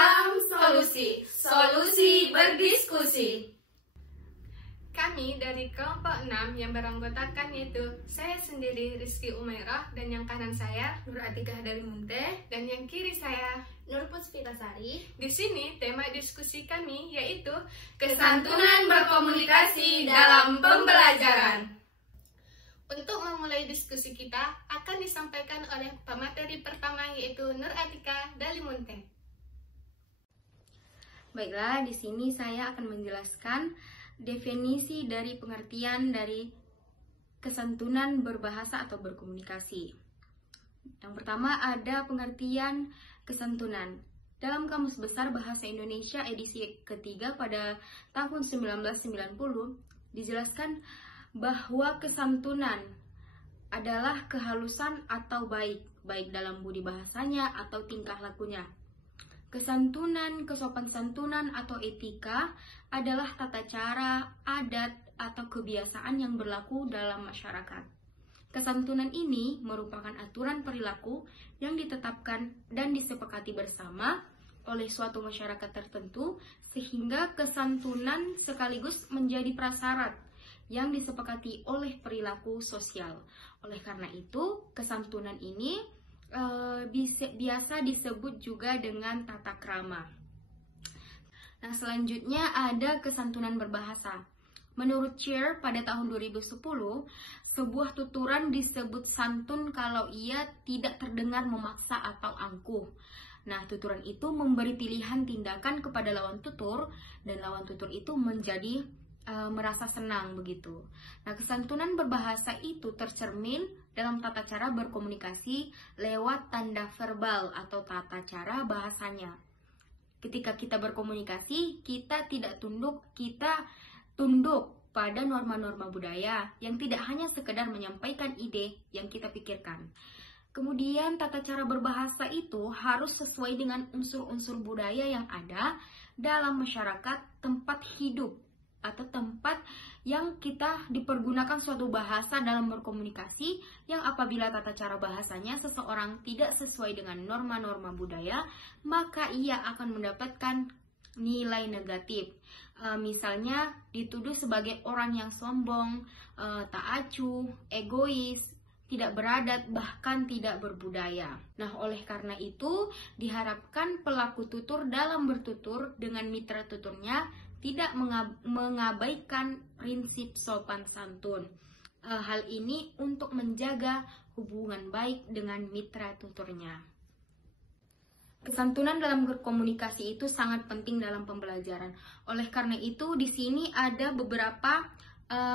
Paham solusi, solusi berdiskusi. Kami dari kelompok 6 yang beranggotakan yaitu saya sendiri Rizky Umairah, dan yang kanan saya Nur Atikah dari Munte, dan yang kiri saya Nur Puspitasari. Di sini tema diskusi kami yaitu kesantunan berkomunikasi dalam pembelajaran. Untuk memulai diskusi kita akan disampaikan oleh pemateri pertama yaitu Nur Atikah dari Munte. Baiklah, di sini saya akan menjelaskan definisi dari pengertian dari kesantunan berbahasa atau berkomunikasi. Yang pertama ada pengertian kesantunan. Dalam Kamus Besar Bahasa Indonesia edisi ketiga pada tahun 1990 dijelaskan bahwa kesantunan adalah kehalusan atau baik dalam budi bahasanya atau tingkah lakunya. Kesantunan, kesopan santunan atau etika adalah tata cara, adat, atau kebiasaan yang berlaku dalam masyarakat. Kesantunan ini merupakan aturan perilaku yang ditetapkan dan disepakati bersama oleh suatu masyarakat tertentu, sehingga kesantunan sekaligus menjadi prasyarat yang disepakati oleh perilaku sosial. Oleh karena itu, kesantunan ini biasa disebut juga dengan tata krama. Nah, selanjutnya ada kesantunan berbahasa. Menurut Chair pada tahun 2010, sebuah tuturan disebut santun kalau ia tidak terdengar memaksa atau angkuh. Nah, tuturan itu memberi pilihan tindakan kepada lawan tutur, dan lawan tutur itu menjadi merasa senang begitu. Nah, kesantunan berbahasa itu tercermin dalam tata cara berkomunikasi lewat tanda verbal atau tata cara bahasanya. Ketika kita berkomunikasi, kita tidak tunduk, kita tunduk pada norma-norma budaya yang tidak hanya sekedar menyampaikan ide yang kita pikirkan. Kemudian tata cara berbahasa itu harus sesuai dengan unsur-unsur budaya yang ada dalam masyarakat tempat hidup atau tempat yang kita dipergunakan suatu bahasa dalam berkomunikasi, yang apabila tata cara bahasanya seseorang tidak sesuai dengan norma-norma budaya, maka ia akan mendapatkan nilai negatif. Misalnya dituduh sebagai orang yang sombong, tak acuh, egois, tidak beradat, bahkan tidak berbudaya. Nah, oleh karena itu diharapkan pelaku tutur dalam bertutur dengan mitra tuturnya tidak mengabaikan prinsip sopan santun. Hal ini untuk menjaga hubungan baik dengan mitra tuturnya. Kesantunan dalam berkomunikasi itu sangat penting dalam pembelajaran. Oleh karena itu, di sini ada beberapa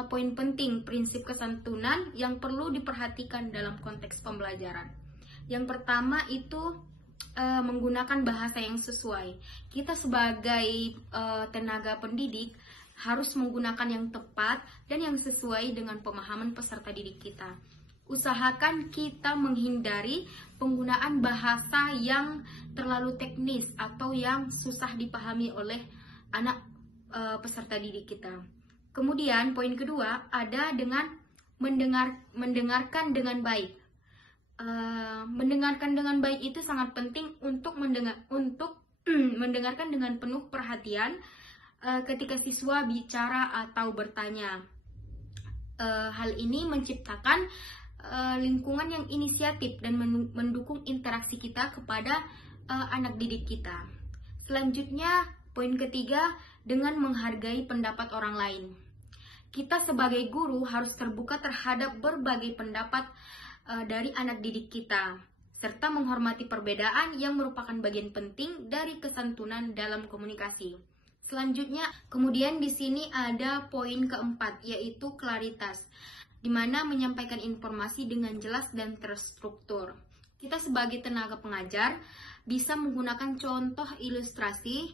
poin penting prinsip kesantunan yang perlu diperhatikan dalam konteks pembelajaran. Yang pertama itu menggunakan bahasa yang sesuai. Kita sebagai tenaga pendidik harus menggunakan yang tepat dan yang sesuai dengan pemahaman peserta didik kita. Usahakan kita menghindari penggunaan bahasa yang terlalu teknis atau yang susah dipahami oleh anak peserta didik kita. Kemudian poin kedua ada dengan mendengarkan dengan baik. Mendengarkan dengan baik itu sangat penting untuk mendengarkan dengan penuh perhatian ketika siswa bicara atau bertanya. Hal ini menciptakan lingkungan yang inisiatif dan mendukung interaksi kita kepada anak didik kita. Selanjutnya, poin ketiga, dengan menghargai pendapat orang lain. Kita sebagai guru harus terbuka terhadap berbagai pendapat dari anak didik kita, serta menghormati perbedaan yang merupakan bagian penting dari kesantunan dalam komunikasi. Selanjutnya, kemudian di sini ada poin keempat, yaitu klaritas, di mana menyampaikan informasi dengan jelas dan terstruktur. Kita sebagai tenaga pengajar bisa menggunakan contoh ilustrasi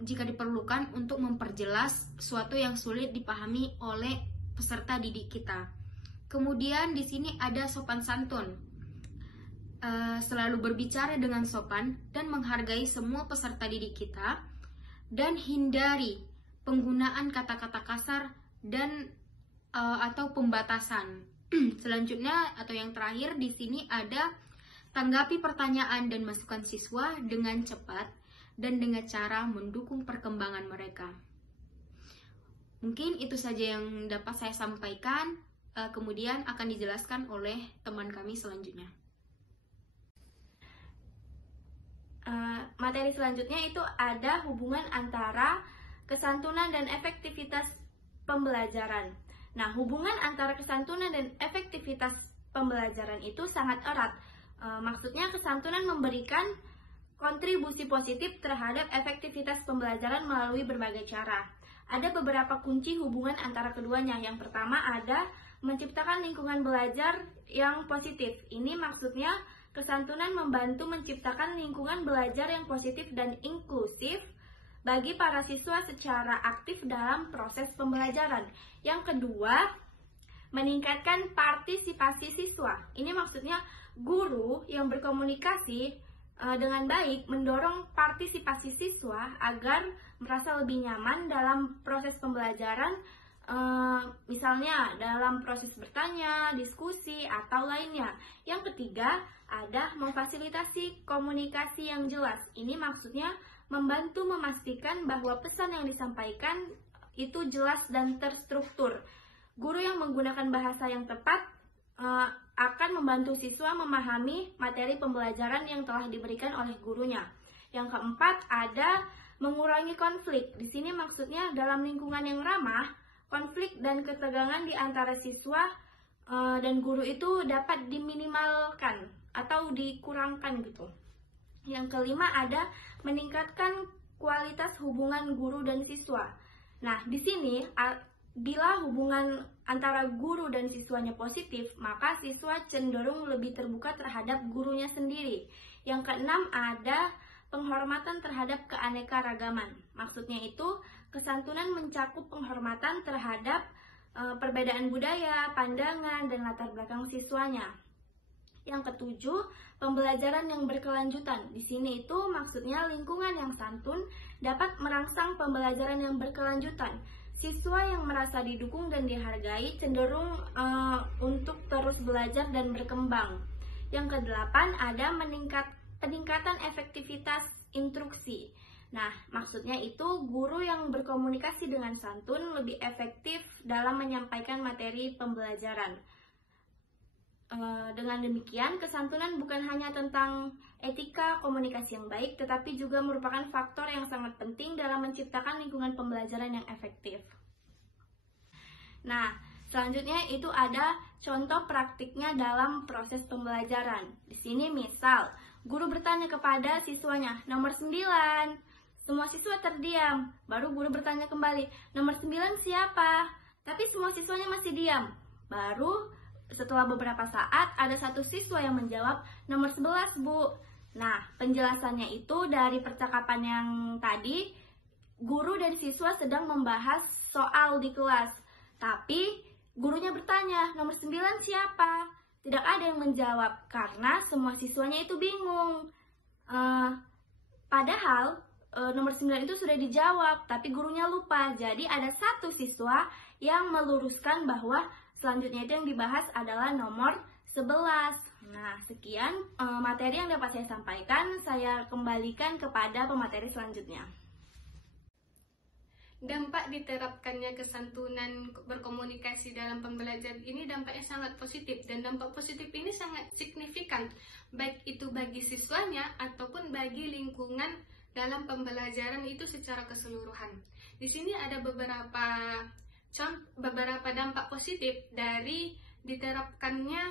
jika diperlukan untuk memperjelas sesuatu yang sulit dipahami oleh peserta didik kita. Kemudian di sini ada sopan santun. Selalu berbicara dengan sopan dan menghargai semua peserta didik kita, dan hindari penggunaan kata-kata kasar dan atau pembatasan. Selanjutnya atau yang terakhir di sini ada tanggapi pertanyaan dan masukan siswa dengan cepat dan dengan cara mendukung perkembangan mereka. Mungkin itu saja yang dapat saya sampaikan, kemudian akan dijelaskan oleh teman kami selanjutnya. Materi selanjutnya itu ada hubungan antara kesantunan dan efektivitas pembelajaran. Nah, hubungan antara kesantunan dan efektivitas pembelajaran itu sangat erat. Maksudnya kesantunan memberikan kontribusi positif terhadap efektivitas pembelajaran melalui berbagai cara. Ada beberapa kunci hubungan antara keduanya. Yang pertama ada menciptakan lingkungan belajar yang positif. Ini maksudnya kesantunan membantu menciptakan lingkungan belajar yang positif dan inklusif bagi para siswa secara aktif dalam proses pembelajaran. Yang kedua, meningkatkan partisipasi siswa. Ini maksudnya guru yang berkomunikasi dengan baik mendorong partisipasi siswa agar merasa lebih nyaman dalam proses pembelajaran, misalnya dalam proses bertanya, diskusi, atau lainnya. Yang ketiga, ada memfasilitasi komunikasi yang jelas. Ini maksudnya membantu memastikan bahwa pesan yang disampaikan itu jelas dan terstruktur. Guru yang menggunakan bahasa yang tepat akan membantu siswa memahami materi pembelajaran yang telah diberikan oleh gurunya. Yang keempat, ada mengurangi konflik. Di sini maksudnya dalam lingkungan yang ramah, konflik dan ketegangan di antara siswa dan guru itu dapat diminimalkan atau dikurangkan gitu. Yang kelima, ada meningkatkan kualitas hubungan guru dan siswa. Nah, di sini bila hubungan antara guru dan siswanya positif, maka siswa cenderung lebih terbuka terhadap gurunya sendiri. Yang keenam, ada penghormatan terhadap keanekaragaman. Maksudnya itu, kesantunan mencakup penghormatan terhadap perbedaan budaya, pandangan, dan latar belakang siswanya. Yang ketujuh, pembelajaran yang berkelanjutan. Di sini itu maksudnya lingkungan yang santun dapat merangsang pembelajaran yang berkelanjutan. Siswa yang merasa didukung dan dihargai cenderung untuk terus belajar dan berkembang. Yang kedelapan, ada peningkatan efektivitas instruksi. Nah, maksudnya itu guru yang berkomunikasi dengan santun lebih efektif dalam menyampaikan materi pembelajaran. Dengan demikian, kesantunan bukan hanya tentang etika komunikasi yang baik, tetapi juga merupakan faktor yang sangat penting dalam menciptakan lingkungan pembelajaran yang efektif. Nah, selanjutnya itu ada contoh praktiknya dalam proses pembelajaran. Di sini misal, guru bertanya kepada siswanya, nomor 9. Semua siswa terdiam, baru guru bertanya kembali, nomor 9 siapa? Tapi semua siswanya masih diam. Baru setelah beberapa saat, ada satu siswa yang menjawab, nomor 11, Bu. Nah, penjelasannya itu dari percakapan yang tadi, guru dan siswa sedang membahas soal di kelas. Tapi, gurunya bertanya, nomor 9 siapa? Tidak ada yang menjawab, karena semua siswanya itu bingung. Padahal, nomor 9 itu sudah dijawab, tapi gurunya lupa. Jadi, ada satu siswa yang meluruskan bahwa selanjutnya itu yang dibahas adalah nomor 11. Nah, sekian materi yang dapat saya sampaikan. Saya kembalikan kepada pemateri selanjutnya. Dampak diterapkannya kesantunan berkomunikasi dalam pembelajaran ini dampaknya sangat positif, dan dampak positif ini sangat signifikan, baik itu bagi siswanya ataupun bagi lingkungan dalam pembelajaran itu secara keseluruhan. Di sini ada beberapa dampak positif dari diterapkannya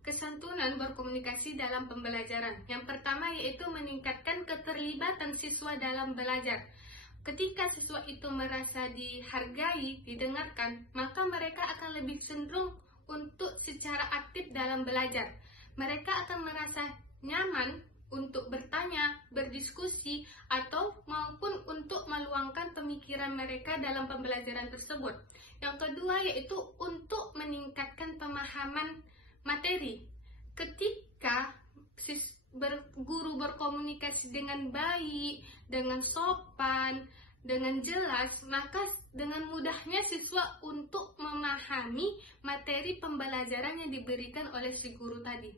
kesantunan berkomunikasi dalam pembelajaran. Yang pertama yaitu meningkatkan keterlibatan siswa dalam belajar. Ketika siswa itu merasa dihargai, didengarkan, maka mereka akan lebih cenderung untuk secara aktif dalam belajar. Mereka akan merasa nyaman untuk bertanya, berdiskusi, atau maupun untuk meluangkan pemikiran mereka dalam pembelajaran tersebut. Yang kedua yaitu untuk meningkatkan pemahaman materi. Ketika guru berkomunikasi dengan baik, dengan sopan, dengan jelas, maka dengan mudahnya siswa untuk memahami materi pembelajaran yang diberikan oleh si guru tadi.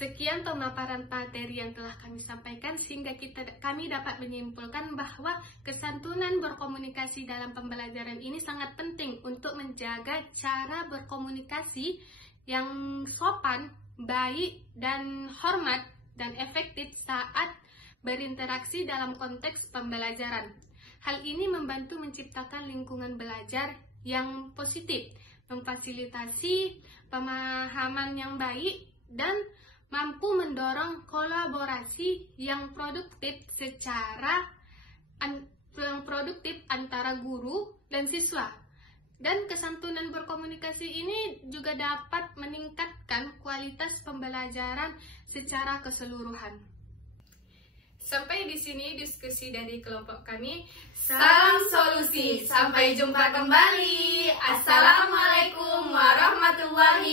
Sekian pemaparan materi yang telah kami sampaikan sehingga kami dapat menyimpulkan bahwa kesantunan berkomunikasi dalam pembelajaran ini sangat penting untuk menjaga cara berkomunikasi yang sopan, baik, dan hormat dan efektif saat berinteraksi dalam konteks pembelajaran. Hal ini membantu menciptakan lingkungan belajar yang positif, memfasilitasi pemahaman yang baik, dan mampu mendorong kolaborasi yang produktif antara guru dan siswa. Dan kesantunan berkomunikasi ini juga dapat meningkatkan kualitas pembelajaran secara keseluruhan. Sampai di sini diskusi dari kelompok kami. Salam solusi. Sampai jumpa kembali. Assalamualaikum warahmatullahi